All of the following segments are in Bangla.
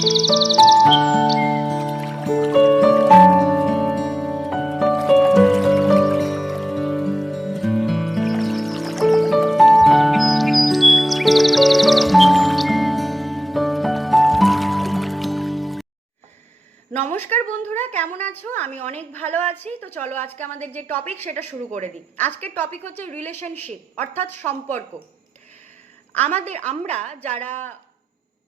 নমস্কার বন্ধুরা, কেমন আছো? আমি অনেক ভালো আছি। তো চলো আজকে আমাদের যে টপিক সেটা শুরু করে দিই। আজকের টপিক হচ্ছে রিলেশনশিপ, অর্থাৎ সম্পর্ক। আমরা যারা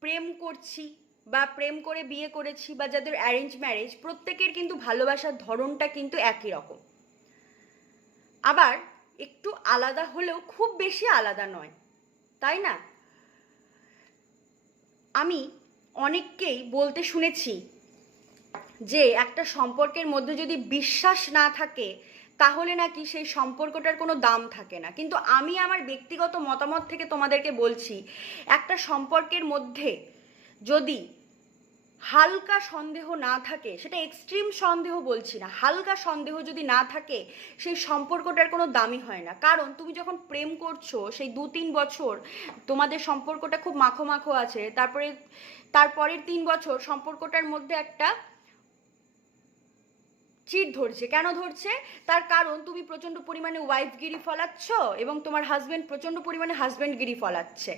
প্রেম করছি বা প্রেম করে বিয়ে করেছি বা যাদের অ্যারেঞ্জ ম্যারেজ, প্রত্যেকের কিন্তু ভালোবাসার ধরনটা কিন্তু একই রকম। আবার একটু আলাদা হলেও খুব বেশি আলাদা নয়, তাই না? আমি অনেককেই বলতে শুনেছি যে একটা সম্পর্কের মধ্যে যদি বিশ্বাস না থাকে তাহলে নাকি সেই সম্পর্কটার কোনো দাম থাকে না। কিন্তু আমি আমার ব্যক্তিগত মতামত থেকে তোমাদেরকে বলছি, একটা সম্পর্কের মধ্যে যদি হালকা সন্দেহ না থাকে, সেটা এক্সট্রিম সন্দেহ বলছি না, হালকা সন্দেহ যদি না থাকে, সেই সম্পর্কটার কোনো দামই হয় না। কারণ তুমি যখন প্রেম করছো সেই 2-3 বছর তোমাদের সম্পর্কটা খুব মাখো মাখো আছে, তারপরের 3 বছর সম্পর্কটার মধ্যে একটা চিট ধরছে। কেন ধরছে? তার কারণ তুমি প্রচণ্ড পরিমাণে ওয়াইফগিরি ফলাচ্ছ এবং তোমার হাজব্যান্ড প্রচণ্ড পরিমাণে হাজব্যান্ডগিরি ফলাচ্ছে।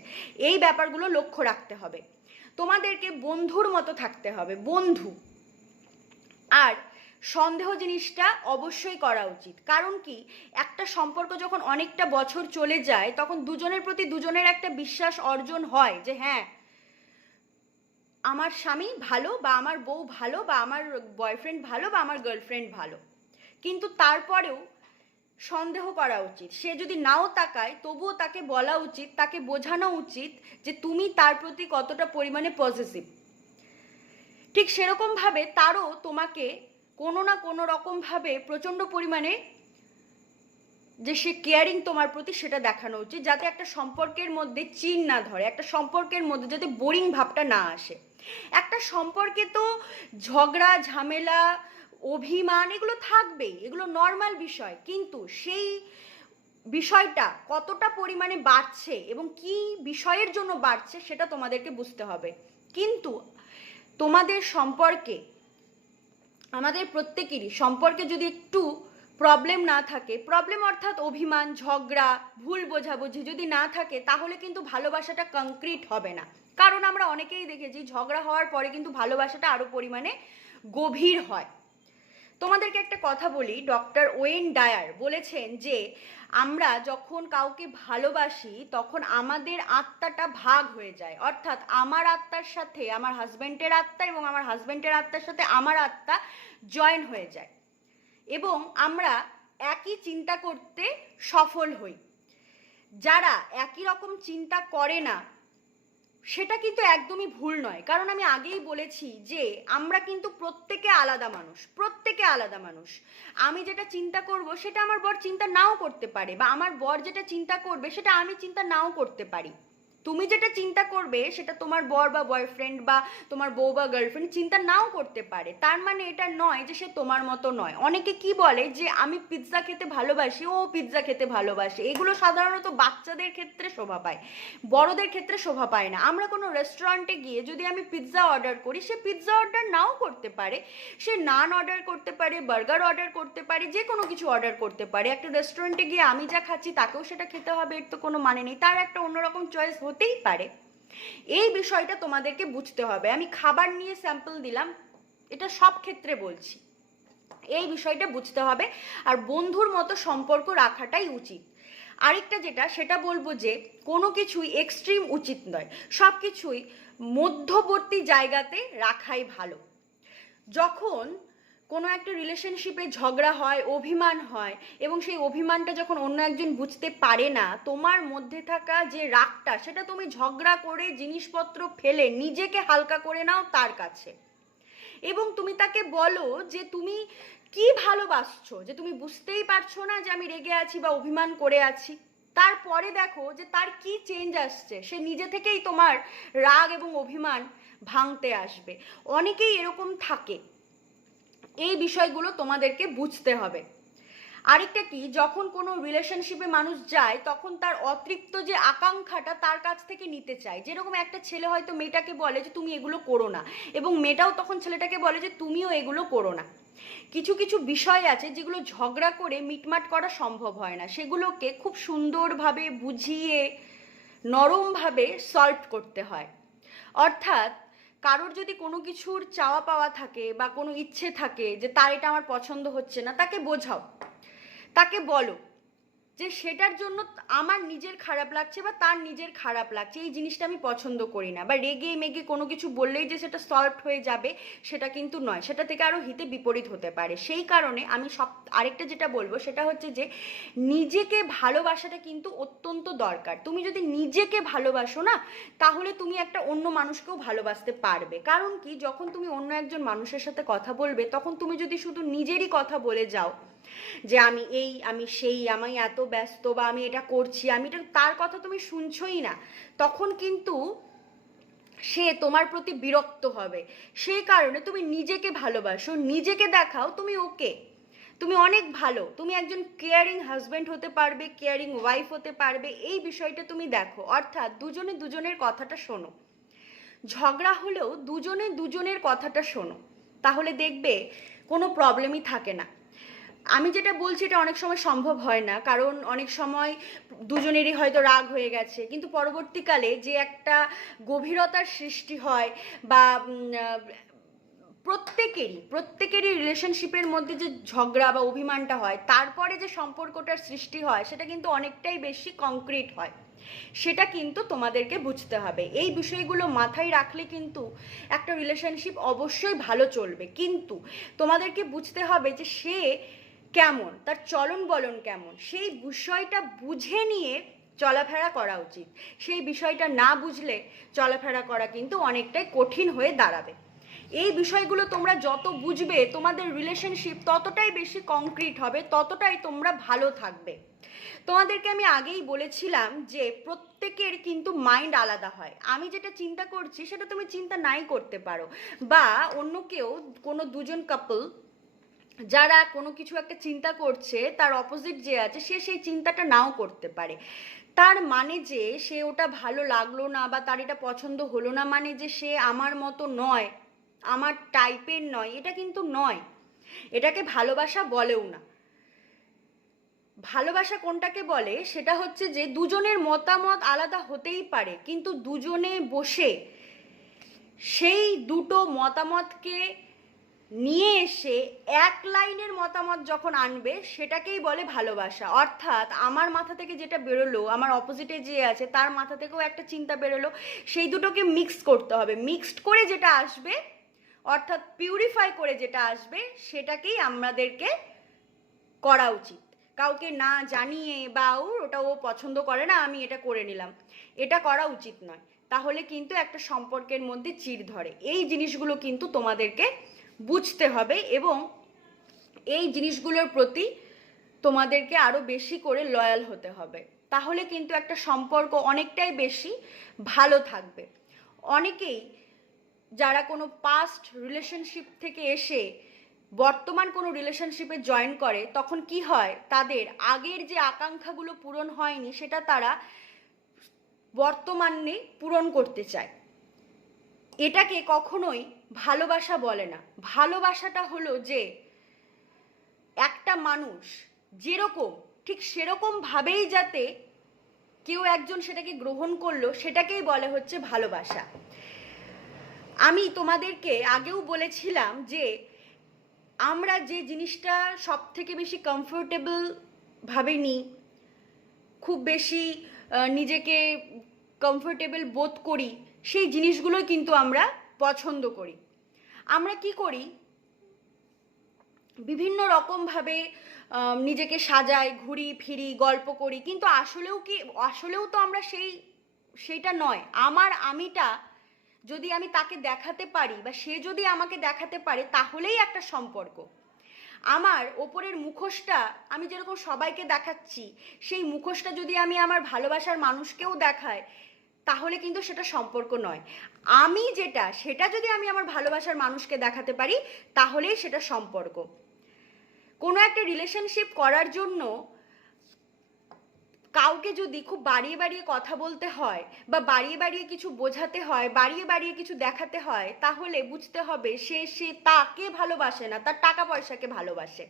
এই ব্যাপারগুলো লক্ষ্য রাখতে হবে। তোমাদেরকে বন্ধুর মতো থাকতে হবে, বন্ধু। আর সন্দেহ জিনিসটা অবশ্যই করা উচিত। কারণ কি, একটা সম্পর্ক যখন অনেকটা বছর চলে যায় তখন দুজনের প্রতি দুজনের একটা বিশ্বাস অর্জন হয় যে হ্যাঁ, আমার স্বামী ভালো বা আমার বউ ভালো বা আমার বয়ফ্রেন্ড ভালো বা আমার গার্লফ্রেন্ড ভালো। কিন্তু তারপরেও সন্দেহ করা উচিত। সে যদি নাও তাকায় তবুও তাকে বলা উচিত, তাকে বোঝানো উচিত যে তুমি তার প্রতি কতটা পরিমাণে পজিটিভ। ঠিক সেরকমভাবে তারও তোমাকে কোনো না কোনো রকমভাবে প্রচণ্ড পরিমাণে যে সে কেয়ারিং তোমার প্রতি, সেটা দেখানো উচিত, যাতে একটা সম্পর্কের মধ্যে চিন না ধরে, একটা সম্পর্কের মধ্যে যাতে বোরিং ভাবটা না আসে। একটা সম্পর্কে তো ঝগড়া ঝামেলা অভিমান এগুলো থাকবেই, এগুলো নর্মাল বিষয়। কিন্তু সেই বিষয়টা কতটা পরিমাণে বাড়ছে এবং কি বিষয়ের জন্য বাড়ছে সেটা তোমাদেরকে বুঝতে হবে। কিন্তু তোমাদের সম্পর্কে, আমাদের প্রত্যেকেরই সম্পর্কে যদি একটু প্রবলেম না থাকে, প্রবলেম অর্থাৎ অভিমান ঝগড়া ভুল বোঝাবুঝি যদি না থাকে, তাহলে কিন্তু ভালোবাসাটা কংক্রিট হবে না। কারণ আমরা অনেকেই দেখেছি ঝগড়া হওয়ার পরে কিন্তু ভালোবাসাটা আরো পরিমাণে গভীর হয়। তোমাদেরকে একটা কথা বলি, ডক্টর ওয়েন ডায়ার বলেছেন যে আমরা যখন কাউকে ভালোবাসি তখন আমাদের আত্মাটা ভাগ হয়ে যায়। অর্থাৎ আমার আত্মার সাথে আমার হাজব্যান্ডের আত্মা এবং আমার হাজব্যান্ডের আত্মার সাথে আমার আত্মা জয়েন হয়ে যায় এবং আমরা একই চিন্তা করতে সফল হই। যারা একই রকম চিন্তা করে না সেটা কিন্তু একদমই ভুল নয়। কারণ আমি আগেই বলেছি যে আমরা কিন্তু প্রত্যেকে আলাদা মানুষ, প্রত্যেকে আলাদা মানুষ। আমি যেটা চিন্তা করব সেটা আমার বর চিন্তা নাও করতে পারে, বা আমার বর যেটা চিন্তা করবে সেটা আমি চিন্তা নাও করতে পারি। তুমি যেটা চিন্তা করবে সেটা তোমার বর বা বয়ফ্রেন্ড বা তোমার বউ বা গার্লফ্রেন্ড চিন্তা নাও করতে পারে। তার মানে এটা নয় যে সে তোমার মতো নয়। অনেকে কি বলে যে আমি পিৎজা খেতে ভালোবাসি, ও পিৎজা খেতে ভালোবাসে। এগুলো সাধারণত বাচ্চাদের ক্ষেত্রে শোভা পায়, বড়দের ক্ষেত্রে শোভা পায় না। আমরা কোনো রেস্টুরেন্টে গিয়ে যদি আমি পিৎজা অর্ডার করি, সে পিৎজা অর্ডার নাও করতে পারে, সে নান অর্ডার করতে পারে, বার্গার অর্ডার করতে পারে, যে কোনো কিছু অর্ডার করতে পারে। একটা রেস্টুরেন্টে গিয়ে আমি যা খাচ্ছি তাকেও সেটা খেতে হবে, এর তো কোনো মানে নেই। তার একটা অন্যরকম চয়েস হতেই পারে। এই বিষয়টা তোমাদেরকে বুঝতে হবে। আমি খাবার নিয়ে স্যাম্পল দিলাম, এটা সব ক্ষেত্রে বলছি। এই বিষয়টা বুঝতে হবে। আর বন্ধুর মতো সম্পর্ক রাখাটাই উচিত। আরেকটা যেটা সেটা বলবো যে কোনো কিছুই এক্সট্রিম উচিত নয়, সব কিছুই মধ্যবর্তী জায়গাতে রাখাই ভালো। যখন কোনো একটা রিলেশনশিপে ঝগড়া হয়, অভিমান হয়, এবং সেই অভিমানটা যখন অন্য একজন বুঝতে পারে না, তোমার মধ্যে থাকা যে রাগটা সেটা তুমি ঝগড়া করে জিনিসপত্র ফেলে নিজেকে হালকা করে নাও তার কাছে, এবং তুমি তাকে বলো যে তুমি কি ভালোবাসছো, যে তুমি বুঝতেই পারছো না যে আমি রেগে আছি বা অভিমান করে আছি। তারপরে দেখো যে তার কি চেঞ্জ আসছে, সে নিজে থেকেই তোমার রাগ এবং অভিমান ভাঙতে আসবে। অনেকেই এরকম থাকে, এই বিষয়গুলো তোমাদেরকে বুঝতে হবে। আরেকটা কি, যখন কোনো রিলেশনশিপে মানুষ যায় তখন তার অতৃপ্ত যে আকাঙ্ক্ষাটা তার কাছ থেকে নিতে চায়। যেরকম একটা ছেলে হয়তো মেয়েটাকে বলে যে তুমি এগুলো করো না, এবং মেয়েটাও তখন ছেলেটাকে বলে যে তুমিও এগুলো করো না। কিছু কিছু বিষয় আছে যেগুলো ঝগড়া করে মিটমাট করা সম্ভব হয় না, সেগুলোকে খুব সুন্দরভাবে বুঝিয়ে নরমভাবে সলভ করতে হয়। অর্থাৎ কারোর যদি কোনো কিছুর চাওয়া পাওয়া থাকে বা কোনো ইচ্ছে থাকে যে তার এটা আমার পছন্দ হচ্ছে না, তাকে বোঝাও, তাকে বলো যে সেটার জন্য আমার নিজের খারাপ লাগছে বা তার নিজের খারাপ লাগছে, এই জিনিসটা আমি পছন্দ করি না। বা রেগে মেগে কোনো কিছু বললেই যে সেটা সলভ হয়ে যাবে সেটা কিন্তু নয়, সেটা থেকে আরও হিতে বিপরীত হতে পারে। সেই কারণে আমি আরেকটা যেটা বলবো সেটা হচ্ছে যে নিজেকে ভালোবাসাটা কিন্তু অত্যন্ত দরকার। তুমি যদি নিজেকে ভালোবাসো না, তাহলে তুমি একটা অন্য মানুষকেও ভালোবাসতে পারবে। কারণ কি, যখন তুমি অন্য একজন মানুষের সাথে কথা বলবে তখন তুমি যদি শুধু নিজেরই কথা বলে যাও যে আমি এই, আমি সেই, আমি এত ব্যস্ত, বা আমি এটা করছি, আমি এটা, তার কথা তুমি শুনছই না, তখন কিন্তু সে তোমার প্রতি বিরক্ত হবে। সেই কারণে তুমি নিজেকে ভালোবাসো, নিজেকে দেখাও তুমি ওকে, তুমি অনেক ভালো, তুমি একজন কেয়ারিং হাজব্যান্ড হতে পারবে, কেয়ারিং ওয়াইফ হতে পারবে, এই বিষয়টা তুমি দেখো। অর্থাৎ দুজনে দুজনের কথাটা শোনো, ঝগড়া হলেও দুজনে দুজনের কথাটা শোনো, তাহলে দেখবে কোনো প্রবলেমই থাকে না। আমি যেটা বলছি এটা অনেক সময় সম্ভব হয় না, কারণ অনেক সময় দুজনেরই হয়তো রাগ হয়ে গেছে, কিন্তু পরবর্তীকালে যে একটা গভীরতার সৃষ্টি হয় বা প্রত্যেকেরই রিলেশনশিপের মধ্যে যে ঝগড়া বা অভিমানটা হয়, তারপরে যে সম্পর্কটার সৃষ্টি হয় সেটা কিন্তু অনেকটাই বেশি কংক্রিট হয়। সেটা কিন্তু তোমাদেরকে বুঝতে হবে। এই বিষয়গুলো মাথায় রাখলে কিন্তু একটা রিলেশনশিপ অবশ্যই ভালো চলবে। কিন্তু তোমাদেরকে বুঝতে হবে যে সে কেমন, তার চলন বলন কেমন, সেই বিষয়টা বুঝে নিয়ে চলাফেরা করা উচিত। সেই বিষয়টা না বুঝলে চলাফেরা করা কিন্তু অনেকটাই কঠিন হয়ে দাঁড়াবে। এই বিষয়গুলো তোমরা যত বুঝবে তোমাদের রিলেশনশিপ ততটাই বেশি কংক্রিট হবে, ততটাই তোমরা ভালো থাকবে। তোমাদেরকে আমি আগেই বলেছিলাম যে প্রত্যেকের কিন্তু মাইন্ড আলাদা হয়। আমি যেটা চিন্তা করছি সেটা তুমি চিন্তা নাই করতে পারো, বা অন্য কেউ, কোনো দুজন কাপল যারা কোনো কিছু একটা চিন্তা করছে, তার অপোজিট যে আছে সে সেই চিন্তাটা নাও করতে পারে। তার মানে যে সে ওটা ভালো লাগলো না বা তার এটা পছন্দ হলো না মানে যে সে আমার মতো নয়, আমার টাইপের নয়, এটা কিন্তু নয়। এটাকে ভালোবাসা বলেও না। ভালোবাসা কোনটাকে বলে, সেটা হচ্ছে যে দুজনের মতামত আলাদা হতেই পারে, কিন্তু দুজনে বসে সেই দুটো মতামতকে নিয়ে এসে এক লাইনের মতামত যখন আনবে সেটাকেই বলে ভালোবাসা। অর্থাৎ আমার মাথা থেকে যেটা বেরোলো, আমার অপোজিটে যে আছে তার মাথা থেকেও একটা চিন্তা বেরোলো, সেই দুটোকে মিক্স করতে হবে। মিক্সড করে যেটা আসবে, অর্থাৎ পিউরিফাই করে যেটা আসবে, সেটাকেই আমাদেরকে করা উচিত। কাউকে না জানিয়ে বা ওটা ও পছন্দ করে না আমি এটা করে নিলাম, এটা করা উচিত নয়। তাহলে কিন্তু একটা সম্পর্কের মধ্যে চিড় ধরে। এই জিনিসগুলো কিন্তু তোমাদেরকে বুঝতে হবে, এবং এই জিনিসগুলোর প্রতি তোমাদেরকে আরো বেশি করে লয়াল হতে হবে। তাহলে কিন্তু একটা সম্পর্ক অনেকটাই বেশি ভালো থাকবে। অনেকেই যারা কোনো পাস্ট রিলেশনশিপ থেকে এসে বর্তমান কোনো রিলেশনশিপে জয়েন করে, তখন কি হয়, তাদের আগের যে আকাঙ্ক্ষাগুলো পূরণ হয়নি সেটা তারা বর্তমানে পূরণ করতে চায়। এটাকে কখনোই ভালোবাসা বলে না। ভালোবাসাটা হলো যে একটা মানুষ যেরকম, ঠিক সেরকম ভাবেই যাতে কেউ একজন সেটাকে গ্রহণ করলো, সেটাকেই বলে হচ্ছে ভালোবাসা। আমি তোমাদেরকে আগেও বলেছিলাম যে আমরা যে জিনিসটা সব থেকে বেশি কমফোর্টেবল ভাবে নিই, খুব বেশি নিজেকে কমফোর্টেবল বোধ করি, সেই জিনিসগুলো কিন্তু আমরা পছন্দ করি। আমরা কি করি, বিভিন্ন রকমভাবে নিজেকে সাজাই, ঘুরি ফিরি, গল্প করি, কিন্তু আসলেও তো আমরা সেইটা নয়। আমিটা যদি আমি তাকে দেখাতে পারি বা সে যদি আমাকে দেখাতে পারে, তাহলেই একটা সম্পর্ক। আমার ওপরের মুখোশটা আমি যেরকম সবাইকে দেখাচ্ছি, সেই মুখোশটা যদি আমি আমার ভালোবাসার মানুষকেও দেখাই, তাহলে কিন্তু সেটা সম্পর্ক নয়। আমি সেটা যদি আমি আমার ভালোবাসার মানুষকে দেখাতে পারি, তাহলেই সেটা সম্পর্ক। কোনো একটা রিলেশনশিপ করার জন্য কাউকে যদি খুব বাড়িয়ে বাড়িয়ে কথা বলতে হয় বা বাড়িয়ে বাড়িয়ে কিছু বোঝাতে হয়, বাড়িয়ে বাড়িয়ে কিছু দেখাতে হয়, তাহলে বুঝতে হবে সে তাকে ভালোবাসে না, তার টাকা পয়সাকে ভালোবাসে।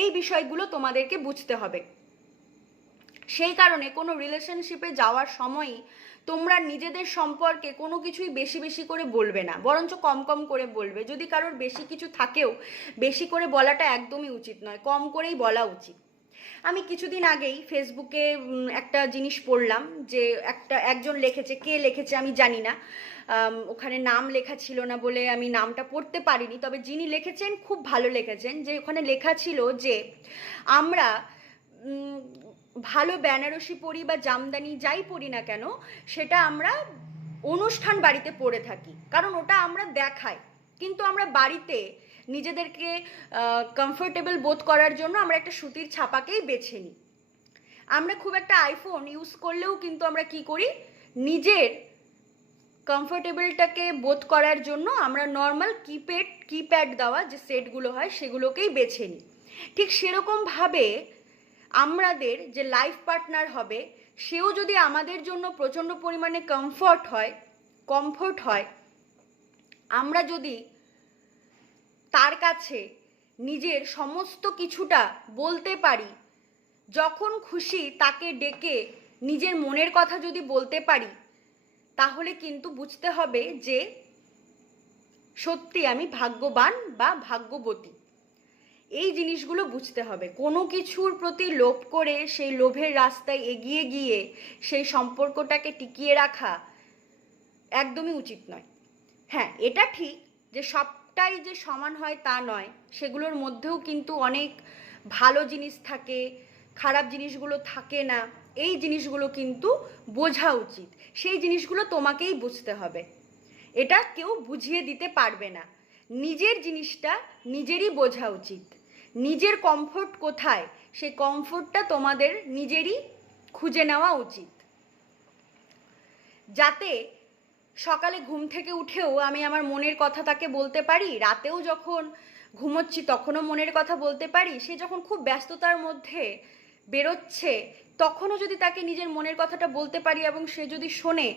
এই বিষয়গুলো তোমাদেরকে বুঝতে হবে। সেই কারণে কোনো রিলেশনশিপে যাওয়ার সময়ই তোমরা নিজেদের সম্পর্কে কোনো কিছুই বেশি বেশি করে বলবে না, বরঞ্চ কম কম করে বলবে। যদি কারোর বেশি কিছু থাকেও, বেশি করে বলাটা একদমই উচিত নয়, কম করেই বলা উচিত। আমি কিছুদিন আগেই ফেসবুকে একটা জিনিস পড়লাম, যে একজন লিখেছে, কে লিখেছে আমি জানি না, ওখানে নাম লেখা ছিল না বলে আমি নামটা পড়তে পারিনি, তবে যিনি লিখেছেন খুব ভালো লিখেছেন। যে ওখানে লেখা ছিল যে আমরা ভালো বেনারসি পরি বা জামদানি যাই পরি না কেন, সেটা আমরা অনুষ্ঠান বাড়িতে পরে থাকি, কারণ ওটা আমরা দেখাই। কিন্তু আমরা বাড়িতে নিজেদেরকে কমফোর্টেবল বোধ করার জন্য আমরা একটা সুতির ছাপাকেই বেছে নিই। আমরা খুব একটা আইফোন ইউজ করলেও কিন্তু আমরা কি করি, নিজের কমফোর্টেবলটাকে বোধ করার জন্য আমরা নর্মাল কিপ্যাড দেওয়া যে সেটগুলো হয় সেগুলোকেই বেছে নিই। ঠিক সেরকমভাবে আমাদের যে লাইফ পার্টনার হবে, সেও যদি আমাদের জন্য প্রচণ্ড পরিমাণে কমফোর্ট হয়, আমরা যদি তার কাছে নিজের সমস্ত কিছুটা বলতে পারি, যখন খুশি তাকে ডেকে নিজের মনের কথা যদি বলতে পারি, তাহলে কিন্তু বুঝতে হবে যে সত্যি আমি ভাগ্যবান বা ভাগ্যবতী। এই জিনিসগুলো বুঝতে হবে। কোনো কিছুর প্রতি লোভ করে সেই লোভের রাস্তায় এগিয়ে গিয়ে সেই সম্পর্কটাকে টিকিয়ে রাখা একদমই উচিত নয়। হ্যাঁ, এটা ঠিক যে সবটাই যে সমান হয় তা নয়, সেগুলোর মধ্যেও কিন্তু অনেক ভালো জিনিস থাকে, খারাপ জিনিসগুলো থাকে না। এই জিনিসগুলো কিন্তু বোঝা উচিত, সেই জিনিসগুলো তোমাকেই বুঝতে হবে। এটা কেউ বুঝিয়ে দিতে পারবে না। নিজের জিনিসটা নিজেরই বোঝা উচিত। নিজের কমফোর্ট কোথায়, সেই কমফোর্টটা তোমাদের নিজেরই খুঁজে নেওয়া উচিত, যাতে সকালে ঘুম থেকে উঠেও আমি আমার মনের কথা তাকে বলতে পারি, রাতেও যখন ঘুমোচ্ছি তখনও মনের কথা বলতে পারি। সে যখন খুব ব্যস্ততার মধ্যে বেরোচ্ছে তখনও যদি তাকে নিজের মনের কথাটা বলতে পারি এবং সে যদি শোনে,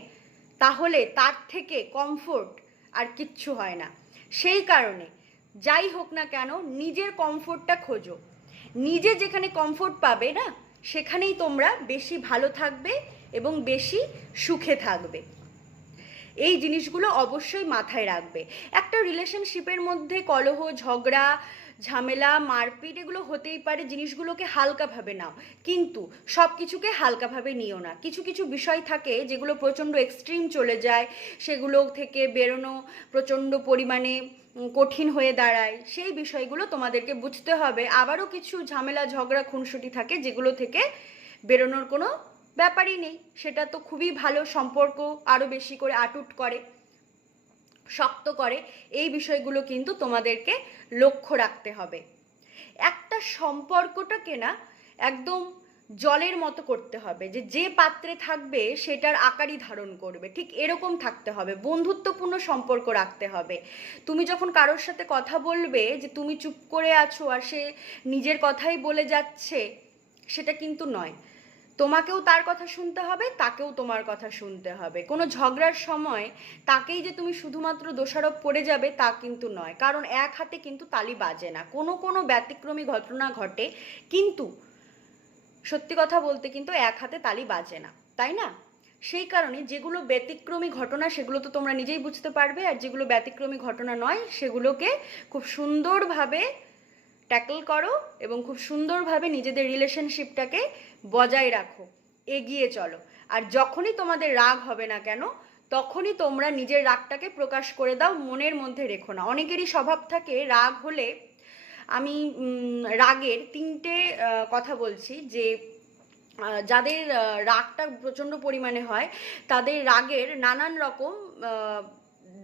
তাহলে তার থেকে কমফোর্ট আর কিচ্ছু হয় না। সেই কারণে যাই হোক না কেন, নিজের কমফোর্টটা খোঁজো। নিজে যেখানে কমফোর্ট পাবে না, সেখানেই তোমরা বেশি ভালো থাকবে এবং বেশি সুখে থাকবে। এই জিনিসগুলো অবশ্যই মাথায় রাখবে। একটা রিলেশনশিপের মধ্যে কলহ, ঝগড়া, ঝামেলা, মারপিট এগুলো হতেই পারে, জিনিসগুলোকে হালকাভাবে নাও, কিন্তু সব কিছুকে হালকাভাবে নিও না। কিছু কিছু বিষয় থাকে যেগুলো প্রচণ্ড এক্সট্রিম চলে যায়, সেগুলো থেকে বেরোনো প্রচণ্ড পরিমাণে কঠিন হয়ে দাঁড়ায়। সেই বিষয়গুলো তোমাদেরকে বুঝতে হবে। আবারও কিছু ঝামেলা, ঝগড়া, খুনসুটি থাকে যেগুলো থেকে বেরোনোর কোনো ব্যাপারই নেই, সেটা তো খুবই ভালো, সম্পর্ক আরও বেশি করে আটুট করে, শক্ত করে। এই বিষয়গুলো কিন্তু তোমাদেরকে লক্ষ্য রাখতে হবে। একটা সম্পর্কটাকে না একদম জলের মতো করতে হবে, যে যে পাত্রে থাকবে সেটার আকারই ধারণ করবে, ঠিক এরকম থাকতে হবে। বন্ধুত্বপূর্ণ সম্পর্ক রাখতে হবে। তুমি যখন কারোর সাথে কথা বলবে যে তুমি চুপ করে আছো আর সে নিজের কথাই বলে যাচ্ছে, সেটা কিন্তু নয়। তোমাকেও তার কথা শুনতে হবে, তাকেও তোমার কথা শুনতে হবে। কোনো ঝগড়ার সময় তাকেই যে তুমি শুধুমাত্র দোষারোপ করে যাবে তা কিন্তু নয়, কারণ এক হাতে কিন্তু তালি বাজে না। কোনো কোনো ব্যতিক্রমী ঘটনা ঘটে, কিন্তু সত্যি কথা বলতে কিন্তু এক হাতে তালি বাজে না, তাই না? সেই কারণে যেগুলো ব্যতিক্রমী ঘটনা সেগুলো তো তোমরা নিজেই বুঝতে পারবে, আর যেগুলো ব্যতিক্রমী ঘটনা নয় সেগুলোকে খুব সুন্দরভাবে ট্যাকল করো এবং খুব সুন্দরভাবে নিজেদের রিলেশনশিপটাকে বজায় রাখো, এগিয়ে চলো। আর যখনই তোমাদের রাগ হবে না কেন, তখনই তোমরা নিজের রাগটাকে প্রকাশ করে দাও, মনের মধ্যে রেখো না। অনেকেরই স্বভাব থাকে রাগ হলে, আমি রাগের তিনটে কথা বলছি, যে যাদের রাগটা প্রচণ্ড পরিমাণে হয়, তাদের রাগের নানান রকম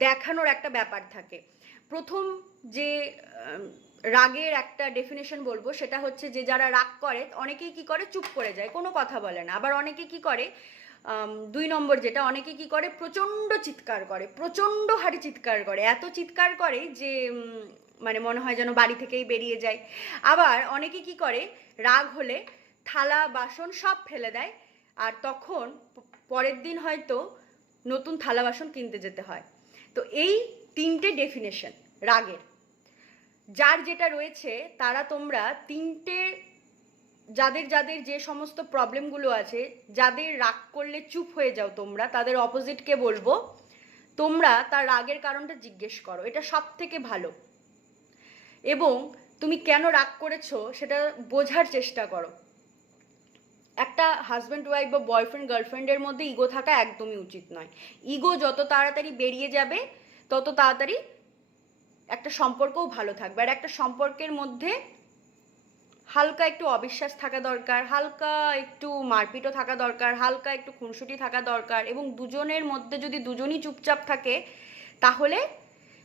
দেখানোর একটা ব্যাপার থাকে। প্রথম যে রাগের একটা ডেফিনেশন বলবো, সেটা হচ্ছে যে যারা রাগ করে, অনেকেই কি করে, চুপ করে যায়, কোনো কথা বলে না। আবার অনেকে কি করে, 2 নম্বর যেটা, অনেকে কি করে, প্রচণ্ড চিৎকার করে, প্রচণ্ড হারে চিৎকার করে, এত চিৎকার করে যে মানে মনে হয় যেন বাড়ি থেকেই বেরিয়ে যায়। আবার অনেকে কি করে, রাগ হলে থালা বাসন সব ফেলে দেয়, আর তখন পরের দিন হয়তো নতুন থালা বাসন কিনতে যেতে হয়। তো এই 3টে ডেফিনেশন রাগের, যার যেটা রয়েছে তারা তোমরা 3টে, যাদের যাদের যে সমস্ত প্রবলেমগুলো আছে, যাদের রাগ করলে চুপ হয়ে যাও তোমরা, তাদের অপোজিটকে বলবো তোমরা তার রাগের কারণটা জিজ্ঞেস করো, এটা সব থেকে ভালো। এবং তুমি কেন রাগ করেছো সেটা বোঝার চেষ্টা করো। একটা হাজব্যান্ড ওয়াইফ বা বয়ফ্রেন্ড গার্লফ্রেন্ডের মধ্যে ইগো থাকা একদমই উচিত নয়। ইগো যত তাড়াতাড়ি বেরিয়ে যাবে তত তাড়াতাড়ি একটা সম্পর্কও ভালো থাকবে। আর একটা সম্পর্কের মধ্যে হালকা একটু অবিশ্বাস থাকা দরকার, হালকা একটু মারপিটও থাকা দরকার, হালকা একটু খুনসুটি থাকা দরকার, এবং দুজনের মধ্যে যদি দুজনই চুপচাপ থাকে তাহলে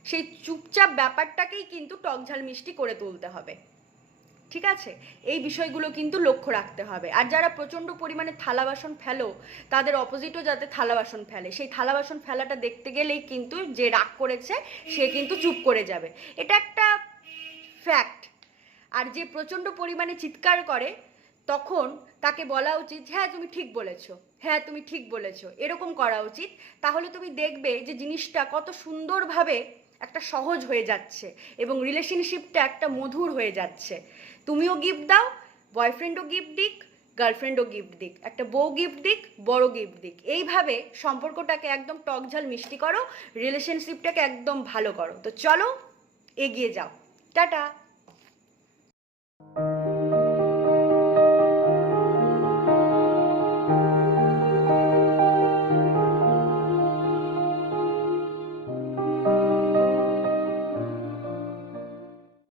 সেই চুপচাপ ব্যাপারটাকেই কিন্তু টকঝাল মিষ্টি করে তুলতে হবে। ঠিক আছে, এই বিষয়গুলো কিন্তু লক্ষ্য রাখতে হবে। আর যারা প্রচণ্ড পরিমাণে থালা বাসন ফেলো, তাদের অপোজিটও যাতে থালা বাসন ফেলে, সেই থালা বাসন ফেলাটা দেখতে গেলেই কিন্তু যে রাগ করেছে সে কিন্তু চুপ করে যাবে, এটা একটা ফ্যাক্ট। আর যে প্রচণ্ড পরিমাণে চিৎকার করে তখন তাকে বলা উচিত, হ্যাঁ তুমি ঠিক বলেছো, হ্যাঁ তুমি ঠিক বলেছো, এরকম করা উচিত। তাহলে তুমি দেখবে যে জিনিসটা কত সুন্দরভাবে একটা সহজ হয়ে যাচ্ছে এবং রিলেশনশিপটা একটা মধুর হয়ে যাচ্ছে। তুমিও গিফট দাও, বয়ফ্রেন্ডও গিফট দিক, গার্লফ্রেন্ডও গিফট দিক, একটা বউ গিফট দিক, বড় গিফট দিক, এইভাবে সম্পর্কটাকে একদম টকঝাল মিষ্টি করো, রিলেশনশিপটাকে একদম ভালো করো। তো চলো এগিয়ে যাও, টাটা।